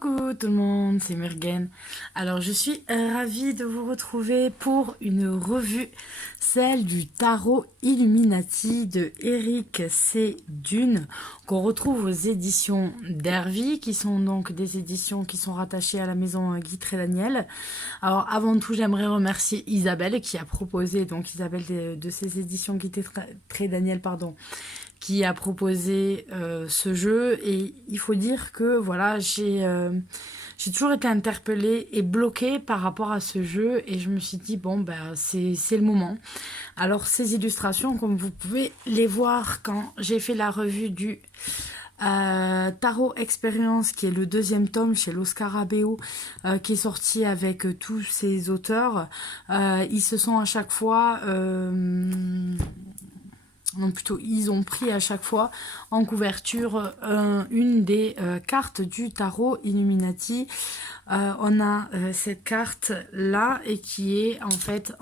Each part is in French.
Coucou tout le monde, c'est Murgen. Alors je suis ravie de vous retrouver pour une revue, celle du tarot Illuminati de Eric C. Dune, qu'on retrouve aux éditions d'Hervy, qui sont donc des éditions qui sont rattachées à la maison Guy Trédaniel. Alors avant tout, j'aimerais remercier Isabelle qui a proposé, donc Isabelle de ces éditions Guy Trédaniel, pardon, qui a proposé ce jeu. Et il faut dire que voilà, j'ai toujours été interpellée et bloquée par rapport à ce jeu, et je me suis dit bon ben c'est le moment. Alors ces illustrations, comme vous pouvez les voir quand j'ai fait la revue du Tarot Expérience, qui est le deuxième tome chez l'Oscar Abeo, qui est sorti avec tous ces auteurs, ils se sont à chaque fois non, plutôt, ils ont pris à chaque fois en couverture une des cartes du tarot Illuminati. On a cette carte là, et qui est en fait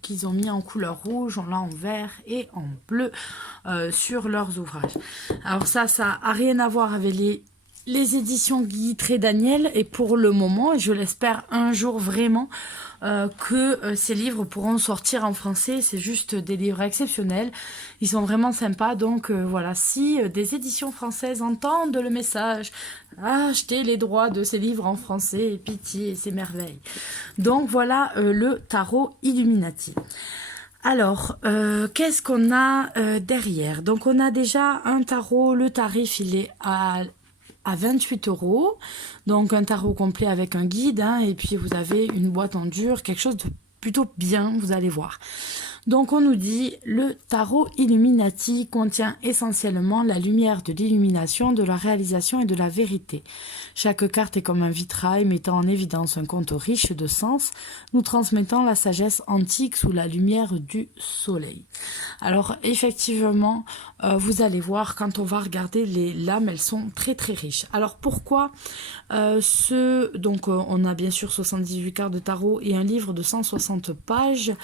qu'ils ont mis en couleur rouge, on l'a en vert et en bleu sur leurs ouvrages. Alors ça a rien à voir avec les éditions Guy Trédaniel, et pour le moment, je l'espère un jour vraiment, que ces livres pourront sortir en français. C'est juste des livres exceptionnels, ils sont vraiment sympas. Donc voilà, si des éditions françaises entendent le message, achetez les droits de ces livres en français, pitié, c'est merveille. Donc voilà le tarot Illuminati. Alors, qu'est-ce qu'on a derrière? Donc on a déjà un tarot, le tarif il est à 28 €, donc un tarot complet avec un guide, hein, et puis vous avez une boîte en dur, quelque chose de plutôt bien, vous allez voir. Donc on nous dit, le tarot Illuminati contient essentiellement la lumière de l'illumination, de la réalisation et de la vérité. Chaque carte est comme un vitrail mettant en évidence un conte riche de sens, nous transmettant la sagesse antique sous la lumière du soleil. Alors effectivement, vous allez voir, quand on va regarder les lames, elles sont très très riches. Alors pourquoi donc on a bien sûr 78 cartes de tarot et un livre de 160 pages.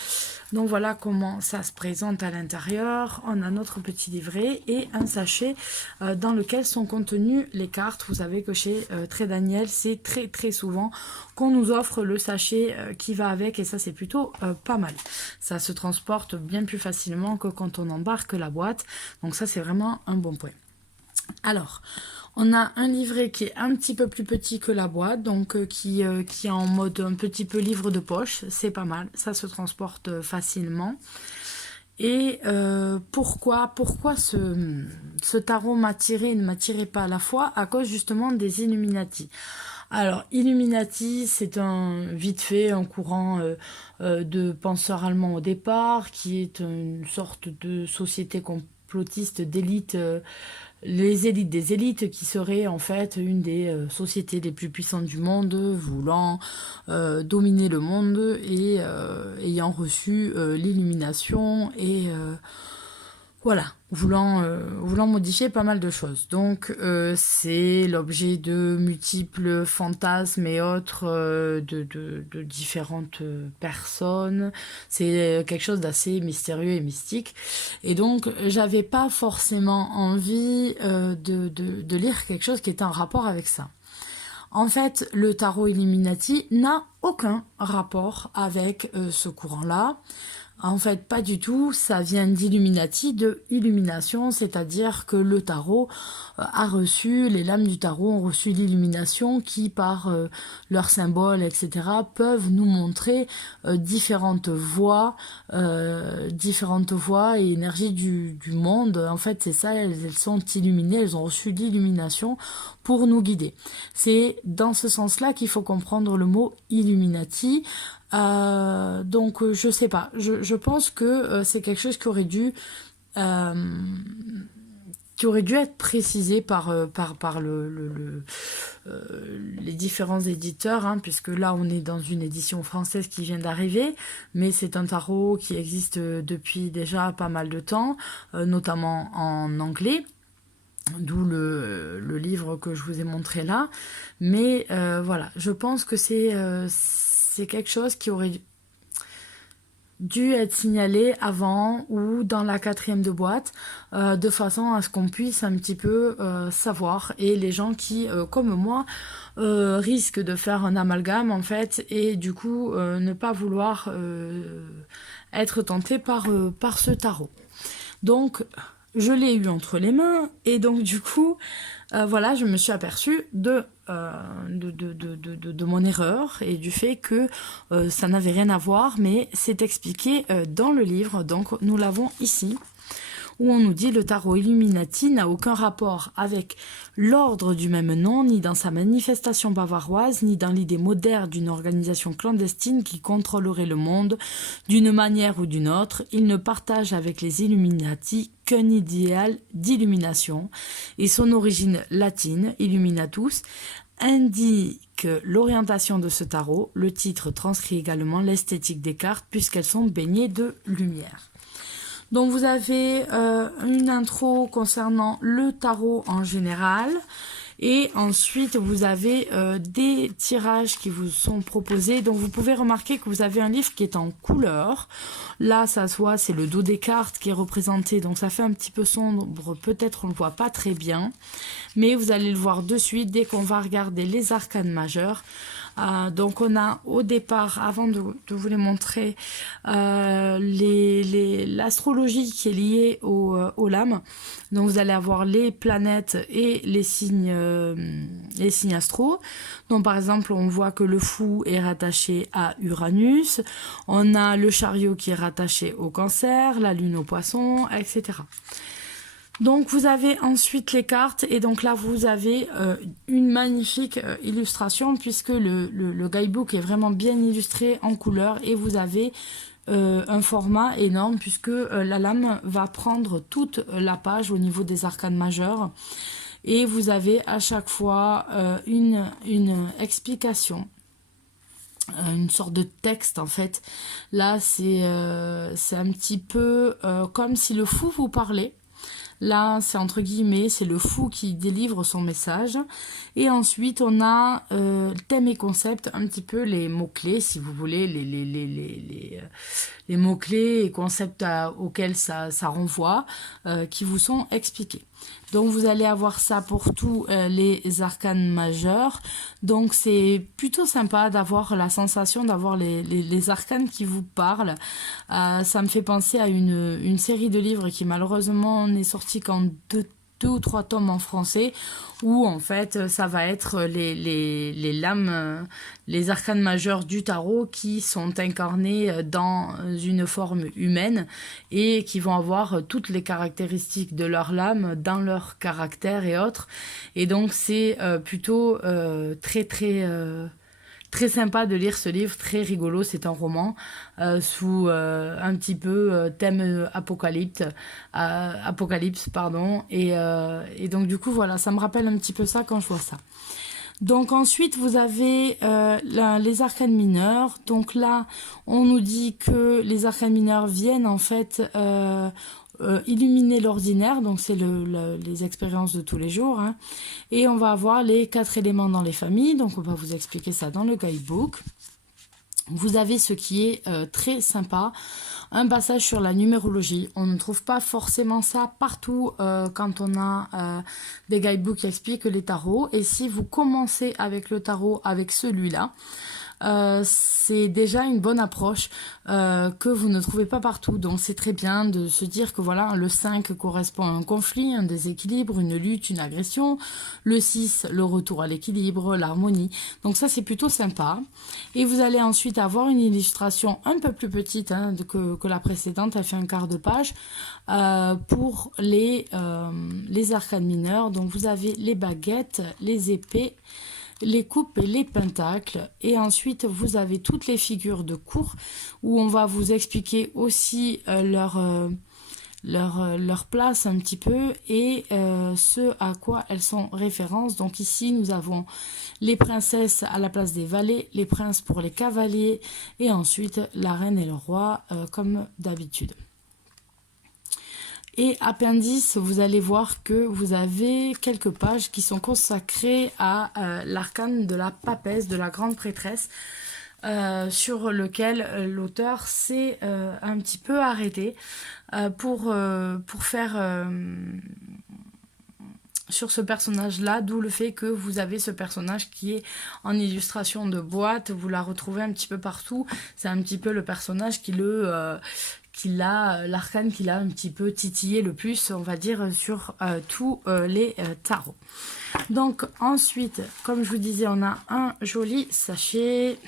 Donc voilà comment ça se présente à l'intérieur. On a notre petit livret et un sachet dans lequel sont contenues les cartes. Vous savez que chez Trédaniel, c'est très très souvent qu'on nous offre le sachet qui va avec, et ça c'est plutôt pas mal. Ça se transporte bien plus facilement que quand on embarque la boîte. Donc ça c'est vraiment un bon point. Alors, on a un livret qui est un petit peu plus petit que la boîte, donc qui est en mode un petit peu livre de poche. C'est pas mal, ça se transporte facilement. Et pourquoi ce tarot m'attirait et ne m'attirait pas à la fois? À cause justement des Illuminati. Alors, Illuminati, c'est vite fait un courant de penseurs allemands au départ, qui est une sorte de société complotiste d'élite, les élites des élites, qui serait en fait une des sociétés les plus puissantes du monde, voulant dominer le monde et ayant reçu l'illumination et voilà, voulant modifier pas mal de choses. Donc c'est l'objet de multiples fantasmes et autres de différentes personnes. C'est quelque chose d'assez mystérieux et mystique. Et donc j'avais pas forcément envie de lire quelque chose qui était en rapport avec ça. En fait, le tarot Illuminati n'a aucun rapport avec ce courant-là. En fait, pas du tout, ça vient d'Illuminati, de illumination, c'est-à-dire que le tarot a reçu, les lames du tarot ont reçu l'illumination qui, par leurs symboles, etc., peuvent nous montrer différentes voies et énergies du monde. En fait, c'est ça, elles sont illuminées, elles ont reçu l'illumination pour nous guider. C'est dans ce sens-là qu'il faut comprendre le mot Illuminati. Donc je sais pas, je pense que c'est quelque chose qui aurait dû être précisé par les différents éditeurs, hein, puisque là on est dans une édition française qui vient d'arriver, mais c'est un tarot qui existe depuis déjà pas mal de temps, notamment en anglais, d'où le livre que je vous ai montré là. Mais voilà, je pense que c'est quelque chose qui aurait dû être signalé avant ou dans la 4e de boîte, de façon à ce qu'on puisse un petit peu savoir. Et les gens qui, comme moi, risquent de faire un amalgame en fait, et du coup ne pas vouloir être tenté par ce tarot. Donc je l'ai eu entre les mains, et donc du coup voilà, je me suis aperçue de mon erreur et du fait que ça n'avait rien à voir, mais c'est expliqué dans le livre. Donc nous l'avons ici, où on nous dit: le tarot Illuminati n'a aucun rapport avec l'ordre du même nom, ni dans sa manifestation bavaroise, ni dans l'idée moderne d'une organisation clandestine qui contrôlerait le monde d'une manière ou d'une autre. Il ne partage avec les Illuminati qu'un idéal d'illumination, et son origine latine, Illuminatus, indique l'orientation de ce tarot. Le titre transcrit également l'esthétique des cartes, puisqu'elles sont baignées de lumière. Donc vous avez une intro concernant le tarot en général, et ensuite vous avez des tirages qui vous sont proposés. Donc vous pouvez remarquer que vous avez un livre qui est en couleur. Là ça se voit, c'est le dos des cartes qui est représenté, donc ça fait un petit peu sombre, peut-être on ne le voit pas très bien, mais vous allez le voir de suite dès qu'on va regarder les arcanes majeures. Donc on a au départ, avant de vous les montrer, l'astrologie qui est liée aux lames. Donc vous allez avoir les planètes et les signes astro. Donc par exemple, on voit que le fou est rattaché à Uranus, on a le chariot qui est rattaché au Cancer, la lune au Poisson, etc. Donc vous avez ensuite les cartes, et donc là vous avez une magnifique illustration, puisque le guidebook est vraiment bien illustré en couleur, et vous avez un format énorme, puisque la lame va prendre toute la page au niveau des arcanes majeures, et vous avez à chaque fois une explication, une sorte de texte en fait. Là c'est un petit peu comme si le fou vous parlait. Là, c'est entre guillemets, c'est le fou qui délivre son message. Et ensuite, on a thème et concept, un petit peu les mots-clés, si vous voulez, les mots-clés et concepts auxquels ça renvoie, qui vous sont expliqués. Donc vous allez avoir ça pour tous les arcanes majeurs. Donc c'est plutôt sympa d'avoir la sensation d'avoir les arcanes qui vous parlent. Ça me fait penser à une série de livres qui malheureusement n'est sortie qu'en deux ou trois tomes en français, où en fait ça va être les lames, les arcanes majeures du tarot qui sont incarnées dans une forme humaine, et qui vont avoir toutes les caractéristiques de leur lame dans leur caractère et autres. Et donc c'est plutôt très sympa de lire ce livre, très rigolo. C'est un roman sous un petit peu thème apocalypse, pardon. Et donc du coup voilà, ça me rappelle un petit peu ça quand je vois ça. Donc ensuite vous avez les arcanes mineurs. Donc là on nous dit que les arcanes mineurs viennent en fait illuminer l'ordinaire, donc c'est les expériences de tous les jours, hein. Et on va avoir les 4 éléments dans les familles, donc on va vous expliquer ça dans le guidebook. Vous avez ce qui est très sympa, un passage sur la numérologie. On ne trouve pas forcément ça partout quand on a des guidebooks qui expliquent les tarots. Et si vous commencez avec le tarot, avec celui-là, c'est déjà une bonne approche que vous ne trouvez pas partout. Donc c'est très bien de se dire que voilà, le 5 correspond à un conflit, un déséquilibre, une lutte, une agression. Le 6, le retour à l'équilibre, l'harmonie. Donc ça c'est plutôt sympa. Et vous allez ensuite avoir une illustration un peu plus petite que la précédente. Elle fait un quart de page pour les arcanes mineurs. Donc vous avez les baguettes, les épées, les coupes et les pentacles. Et ensuite vous avez toutes les figures de cour, où on va vous expliquer aussi leur place un petit peu, et ce à quoi elles sont références. Donc ici nous avons les princesses à la place des valets, les princes pour les cavaliers, et ensuite la reine et le roi comme d'habitude. Et appendice, vous allez voir que vous avez quelques pages qui sont consacrées à l'arcane de la papesse, de la grande prêtresse. sur lequel l'auteur s'est un petit peu arrêté pour faire sur ce personnage-là, d'où le fait que vous avez ce personnage qui est en illustration de boîte, vous la retrouvez un petit peu partout, c'est un petit peu le personnage l'arcane qui l'a un petit peu titillé le plus, on va dire, sur tous les tarots. Donc ensuite, comme je vous disais, on a un joli sachet.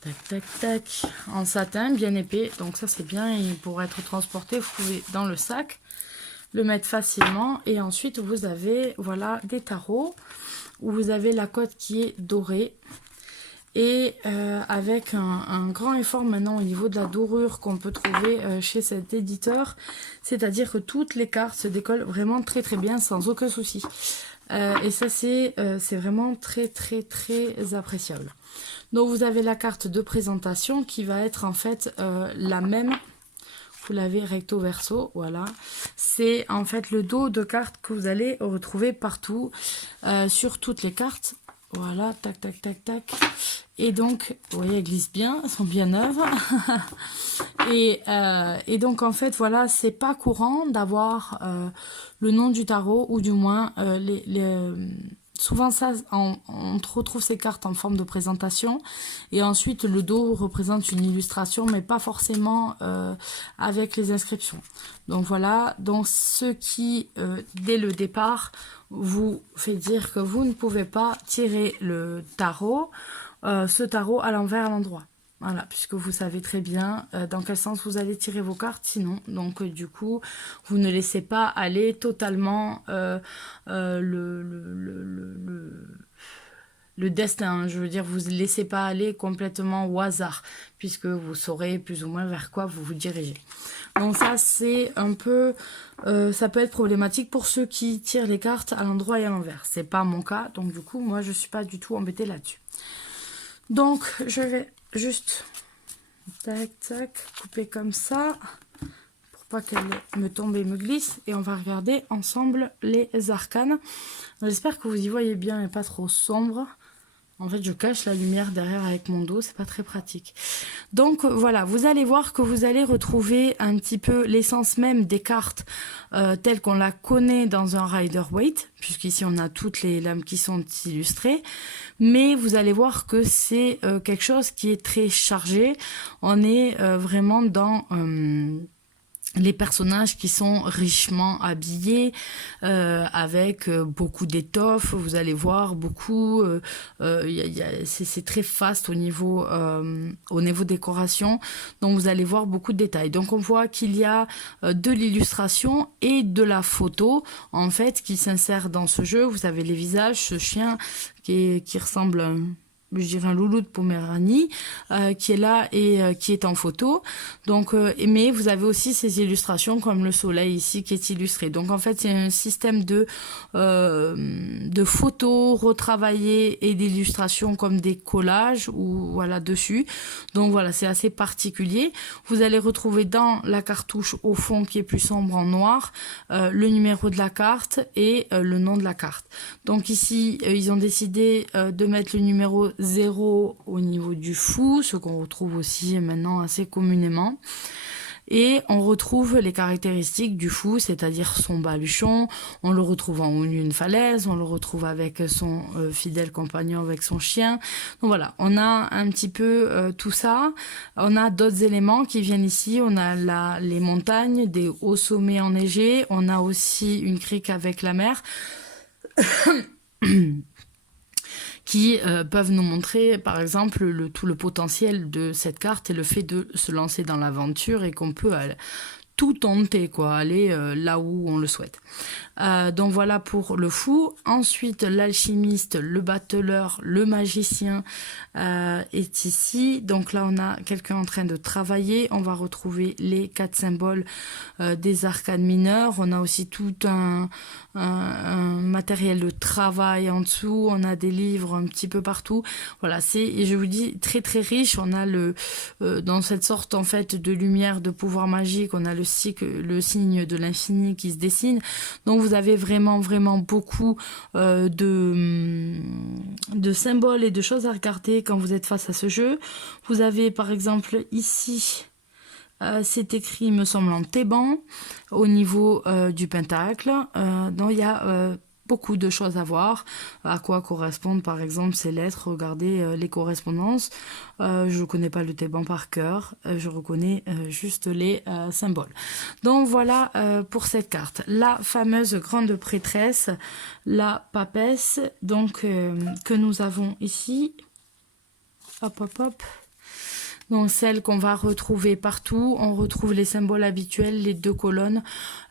Tac, tac, tac, en satin, bien épais, donc ça c'est bien, et pour être transporté, vous pouvez dans le sac le mettre facilement. Et ensuite vous avez, voilà, des tarots où vous avez la cote qui est dorée et avec un grand effort maintenant au niveau de la dorure qu'on peut trouver chez cet éditeur, c'est à dire que toutes les cartes se décollent vraiment très très bien sans aucun souci, et ça c'est vraiment très très très appréciable. Donc vous avez la carte de présentation qui va être en fait la même. Vous l'avez recto verso, voilà. C'est en fait le dos de carte que vous allez retrouver partout sur toutes les cartes. Voilà, tac, tac, tac, tac. Et donc, vous voyez, elles glissent bien, elles sont bien neuves. et donc, en fait, voilà, c'est pas courant d'avoir le nom du tarot, ou du moins souvent ça, on retrouve ces cartes en forme de présentation, et ensuite le dos représente une illustration, mais pas forcément avec les inscriptions. Donc voilà, donc ce qui dès le départ vous fait dire que vous ne pouvez pas tirer le tarot, ce tarot à l'envers, à l'endroit. Voilà, puisque vous savez très bien dans quel sens vous allez tirer vos cartes sinon. Donc du coup, vous ne laissez pas aller totalement le destin. Je veux dire, vous ne laissez pas aller complètement au hasard, puisque vous saurez plus ou moins vers quoi vous vous dirigez. Donc ça, c'est un peu... ça peut être problématique pour ceux qui tirent les cartes à l'endroit et à l'envers. C'est pas mon cas, donc du coup, moi, je suis pas du tout embêtée là-dessus. Donc, je vais juste, tac, tac, couper comme ça, pour pas qu'elle me tombe et me glisse. Et on va regarder ensemble les arcanes. J'espère que vous y voyez bien et pas trop sombre. En fait, je cache la lumière derrière avec mon dos, c'est pas très pratique. Donc voilà, vous allez voir que vous allez retrouver un petit peu l'essence même des cartes telles qu'on la connaît dans un Rider-Waite, puisqu'ici on a toutes les lames qui sont illustrées. Mais vous allez voir que c'est quelque chose qui est très chargé. On est vraiment dans... les personnages qui sont richement habillés, avec beaucoup d'étoffe, vous allez voir beaucoup, c'est très faste au niveau décoration, donc vous allez voir beaucoup de détails. Donc on voit qu'il y a de l'illustration et de la photo en fait qui s'insère dans ce jeu. Vous avez les visages, ce chien qui ressemble à... je dirais un loulou de Poméranie qui est là et qui est en photo. Donc, mais vous avez aussi ces illustrations comme le soleil ici qui est illustré. Donc en fait c'est un système de photos retravaillées et d'illustrations comme des collages ou voilà dessus. Donc voilà, c'est assez particulier. Vous allez retrouver dans la cartouche au fond qui est plus sombre en noir le numéro de la carte et le nom de la carte. Donc ici ils ont décidé de mettre le numéro 0 au niveau du fou, ce qu'on retrouve aussi maintenant assez communément. Et on retrouve les caractéristiques du fou, c'est-à-dire son baluchon, on le retrouve en haut d'une falaise, on le retrouve avec son fidèle compagnon, avec son chien. Donc voilà, on a un petit peu tout ça. On a d'autres éléments qui viennent ici, on a les montagnes, des hauts sommets enneigés, on a aussi une crique avec la mer. Qui peuvent nous montrer, par exemple, tout le potentiel de cette carte et le fait de se lancer dans l'aventure et qu'on peut tout tenter, quoi, aller là où on le souhaite. Donc voilà pour le fou. Ensuite, l'alchimiste, le battleur, le magicien est ici. Donc là, on a quelqu'un en train de travailler. On va retrouver les 4 symboles des arcanes mineurs. On a aussi tout un matériel de travail en dessous. On a des livres un petit peu partout. Voilà, et je vous dis, très très riche. On a dans cette sorte en fait de lumière, de pouvoir magique, on a le le signe de l'infini qui se dessine. Donc vous avez vraiment beaucoup de symboles et de choses à regarder quand vous êtes face à ce jeu. Vous avez par exemple ici, c'est écrit, il me semble, en théban au niveau du pentacle. Donc il y a beaucoup de choses à voir, à quoi correspondent par exemple ces lettres. Regardez les correspondances. Je ne connais pas le théban par cœur, je reconnais juste les symboles. Donc voilà pour cette carte. La fameuse grande prêtresse, la papesse, donc que nous avons ici. Hop hop hop. Donc celle qu'on va retrouver partout, on retrouve les symboles habituels, les 2 colonnes,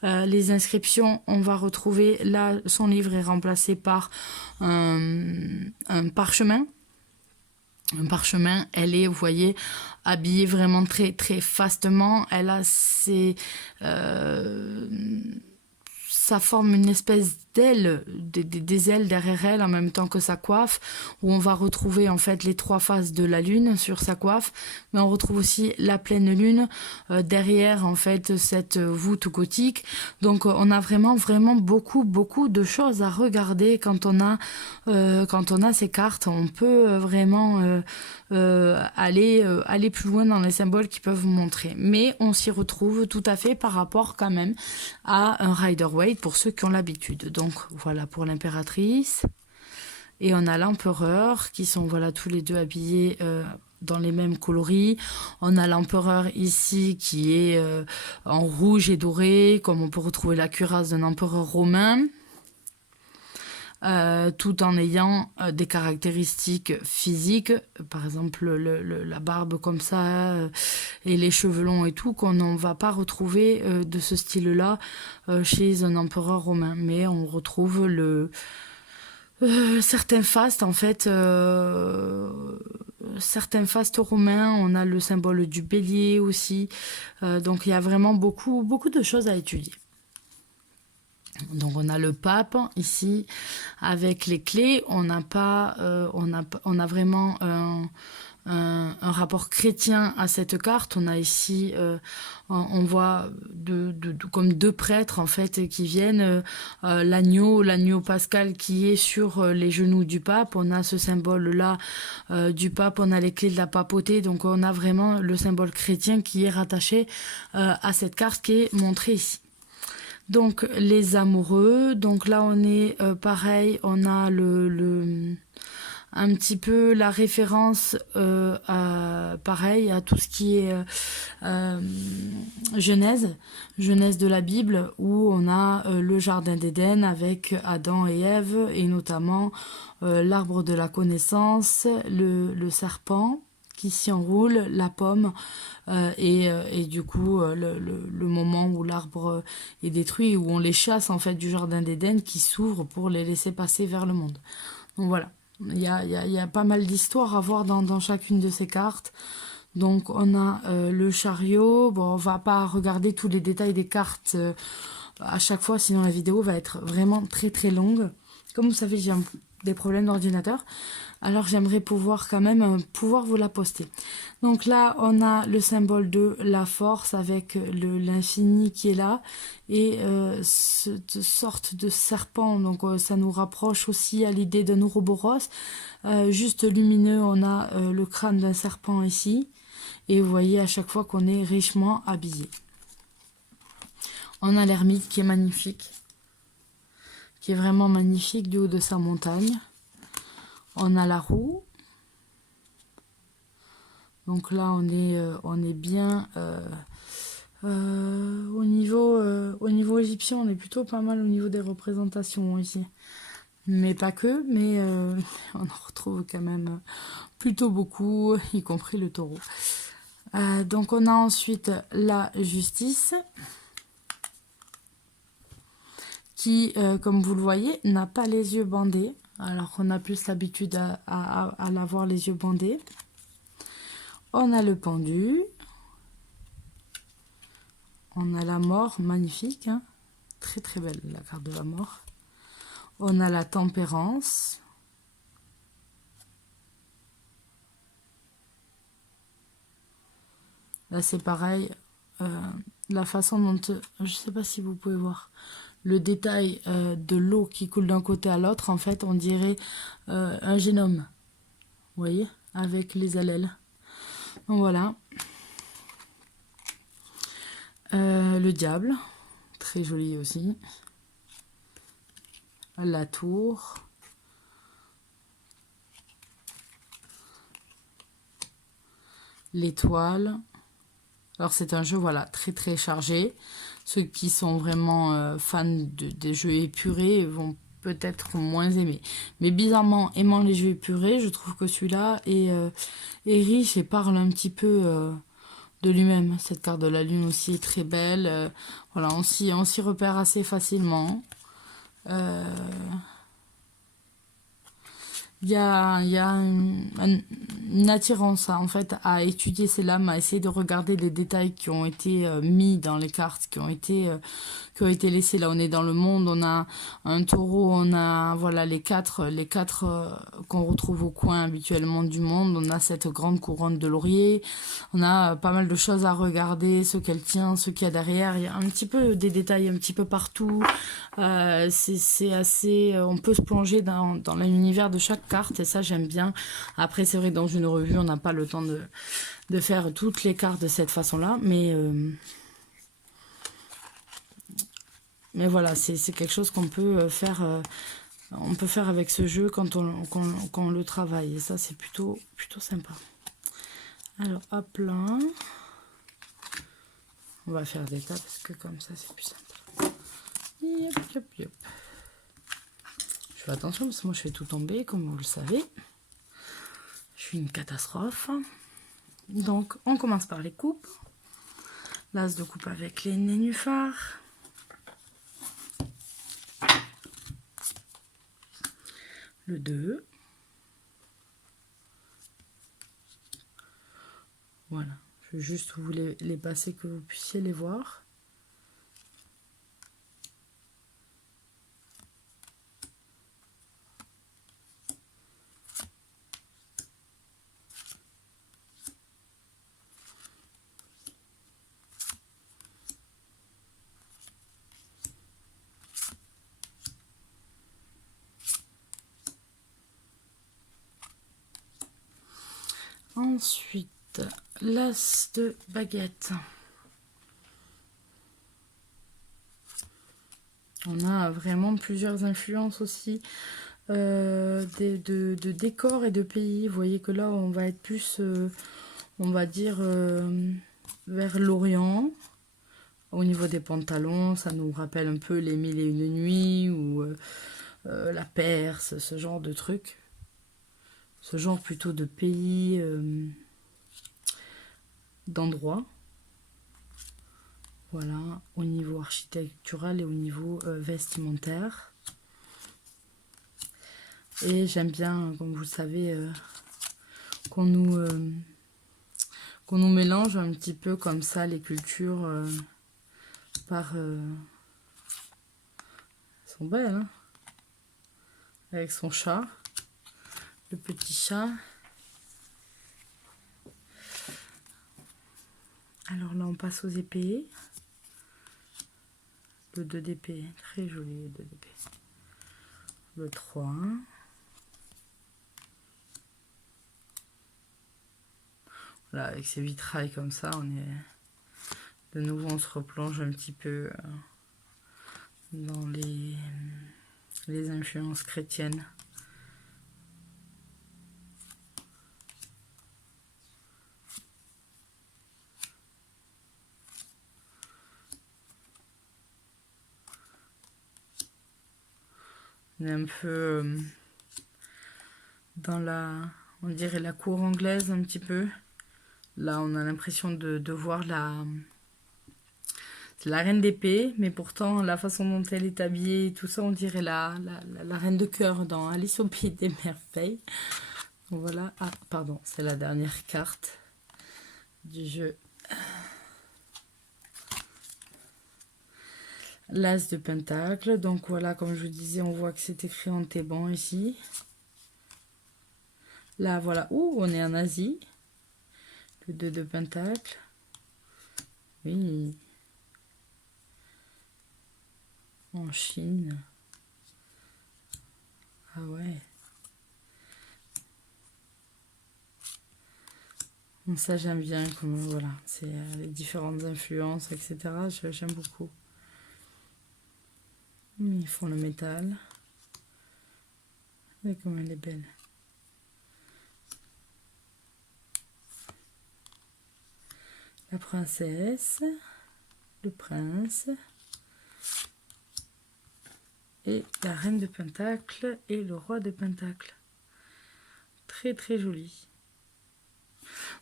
les inscriptions, on va retrouver, là son livre est remplacé par un parchemin. Un parchemin, elle est, vous voyez, habillée vraiment très fastement, elle a ça forme une espèce d'aile, des ailes derrière elle en même temps que sa coiffe, où on va retrouver en fait les 3 faces de la lune sur sa coiffe, mais on retrouve aussi la pleine lune derrière en fait cette voûte gothique. Donc on a vraiment beaucoup de choses à regarder quand on a ces cartes. On peut vraiment aller plus loin dans les symboles qui peuvent vous montrer, mais on s'y retrouve tout à fait par rapport quand même à un Rider-Waite pour ceux qui ont l'habitude. Donc voilà pour l'impératrice, et on a l'empereur qui sont voilà tous les deux habillés dans les mêmes coloris. On a l'empereur ici qui est en rouge et doré, comme on peut retrouver la cuirasse d'un empereur romain. Tout en ayant des caractéristiques physiques, par exemple la barbe comme ça et les cheveux longs et tout, qu'on ne va pas retrouver de ce style-là chez un empereur romain. Mais on retrouve certains fastes, en fait, certains fastes romains. On a le symbole du bélier aussi. Donc il y a vraiment beaucoup de choses à étudier. Donc on a le pape ici avec les clés. On n'a pas, on a vraiment un rapport chrétien à cette carte. On a ici, on voit comme 2 prêtres en fait qui viennent, l'agneau pascal qui est sur les genoux du pape. On a ce symbole là du pape. On a les clés de la papauté. Donc on a vraiment le symbole chrétien qui est rattaché à cette carte qui est montrée ici. Donc les amoureux, donc là on est pareil, on a un petit peu la référence pareil à tout ce qui est Genèse de la Bible, où on a le jardin d'Éden avec Adam et Ève, et notamment l'arbre de la connaissance, le serpent qui s'y enroule, la pomme, et du coup le moment où l'arbre est détruit, où on les chasse en fait du jardin d'Éden, qui s'ouvre pour les laisser passer vers le monde. Donc voilà, il y a pas mal d'histoires à voir dans chacune de ces cartes. Donc on a le chariot. Bon, on va pas regarder tous les détails des cartes à chaque fois, sinon la vidéo va être vraiment très longue. Comme vous savez, j'ai des problèmes d'ordinateur, alors j'aimerais pouvoir quand même vous la poster. Donc là on a le symbole de la force avec l'infini qui est là, et cette sorte de serpent. Donc ça nous rapproche aussi à l'idée d'un Ouroboros. Juste lumineux, on a le crâne d'un serpent ici, et vous voyez à chaque fois qu'on est richement habillé. On a l'ermite qui est magnifique, qui est vraiment magnifique du haut de sa montagne. On a la roue. Donc là on est bien au niveau égyptien. On est plutôt pas mal au niveau des représentations ici, mais pas que, mais on en retrouve quand même plutôt beaucoup, y compris le taureau. Donc on a ensuite la justice, qui, comme vous le voyez, n'a pas les yeux bandés, alors qu'on a plus l'habitude à l'avoir les yeux bandés. On a le pendu. On a la mort, magnifique, hein. Très belle la carte de la mort. On a la tempérance. Là c'est pareil, la façon dont, je sais pas si vous pouvez voir, le détail de l'eau qui coule d'un côté à l'autre, en fait, on dirait un génome, vous voyez, avec les allèles. Donc voilà. Le diable, très joli aussi. La tour. L'étoile. Alors c'est un jeu voilà très très chargé. Ceux qui sont vraiment fans des jeux épurés vont peut-être moins aimer. Mais bizarrement, aimant les jeux épurés, je trouve que celui-là est riche et parle un petit peu de lui-même. Cette carte de la lune aussi est très belle. Voilà, on s'y repère assez facilement. Il y a une attirance en fait à étudier ces lames, à essayer de regarder les détails qui ont été mis dans les cartes, qui ont été laissés. Là, on est dans le monde, on a un taureau, on a voilà les quatre qu'on retrouve au coin habituellement du monde. On a cette grande couronne de laurier. On a pas mal de choses à regarder, ce qu'elle tient, ce qu'il y a derrière. Il y a un petit peu des détails un petit peu partout. C'est assez, on peut se plonger dans l'univers de chaque carte et ça j'aime bien. Après c'est vrai que dans une revue on n'a pas le temps de faire toutes les cartes de cette façon là, mais voilà, c'est quelque chose qu'on peut faire, on peut faire avec ce jeu quand on le travaille et ça c'est plutôt sympa. Alors hop là, on va faire des tas parce que comme ça c'est plus simple. Yop, yop, yop. Je fais attention parce que moi je fais tout tomber comme vous le savez. Je suis une catastrophe. Donc on commence par les coupes. L'as de coupe avec les nénuphars. Le 2. Voilà. Je vais juste vous les passer que vous puissiez les voir. Ensuite, l'as de baguette. On a vraiment plusieurs influences aussi de décors et de pays. Vous voyez que là, on va être plus, on va dire, vers l'Orient. Au niveau des pantalons, ça nous rappelle un peu les 1001 nuits ou la Perse, ce genre de trucs. Ce genre plutôt de pays, d'endroits. Voilà, au niveau architectural et au niveau vestimentaire. Et j'aime bien, comme vous le savez, qu'on nous mélange un petit peu comme ça les cultures par... elles sont belles, hein, avec son chat, le petit chat. Alors là, on passe aux épées. Le 2 d'épée, très joli le 2 d'épée. Le 3. Voilà, avec ces vitrailles comme ça, on est... De nouveau, on se replonge un petit peu dans les influences chrétiennes. On est un peu dans on dirait la cour anglaise un petit peu. Là, on a l'impression de voir la reine d'épée, mais pourtant, la façon dont elle est habillée, tout ça, on dirait la reine de cœur dans Alice au Pays des Merveilles. Donc voilà. Ah, pardon, c'est la dernière carte du jeu. L'as de pentacle. Donc voilà, comme je vous disais, on voit que c'est écrit en théban ici. Là, voilà. Ouh, on est en Asie. Le 2 de pentacle. Oui. en Chine. Ah ouais. Donc ça j'aime bien, comme voilà, c'est les différentes influences, etc. J'aime beaucoup. Ils font le métal. Regardez comme elle est belle. La princesse, le prince, et la reine de Pentacle et le roi de Pentacle. Très très joli.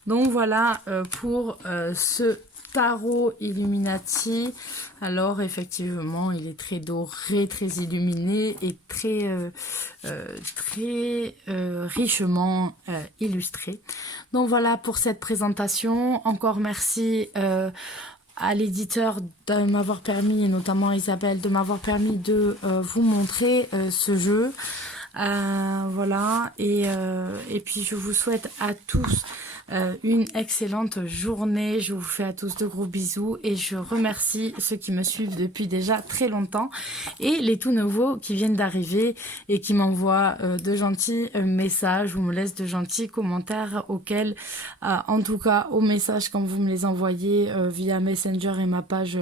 Donc voilà pour ce tarot Illuminati. Alors effectivement il est très doré, très illuminé et très richement illustré. Donc voilà pour cette présentation. Encore merci à l'éditeur de m'avoir permis, et notamment Isabelle, de m'avoir permis de vous montrer ce jeu. Voilà, et puis je vous souhaite à tous une excellente journée. Je vous fais à tous de gros bisous et je remercie ceux qui me suivent depuis déjà très longtemps et les tout nouveaux qui viennent d'arriver et qui m'envoient de gentils messages ou me laissent de gentils commentaires auxquels, en tout cas aux messages quand vous me les envoyez via Messenger et ma page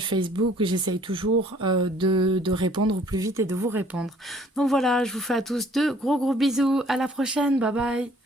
Facebook, j'essaye toujours de répondre au plus vite et de vous répondre. Donc voilà, je vous fais à tous de gros bisous, à la prochaine, bye bye.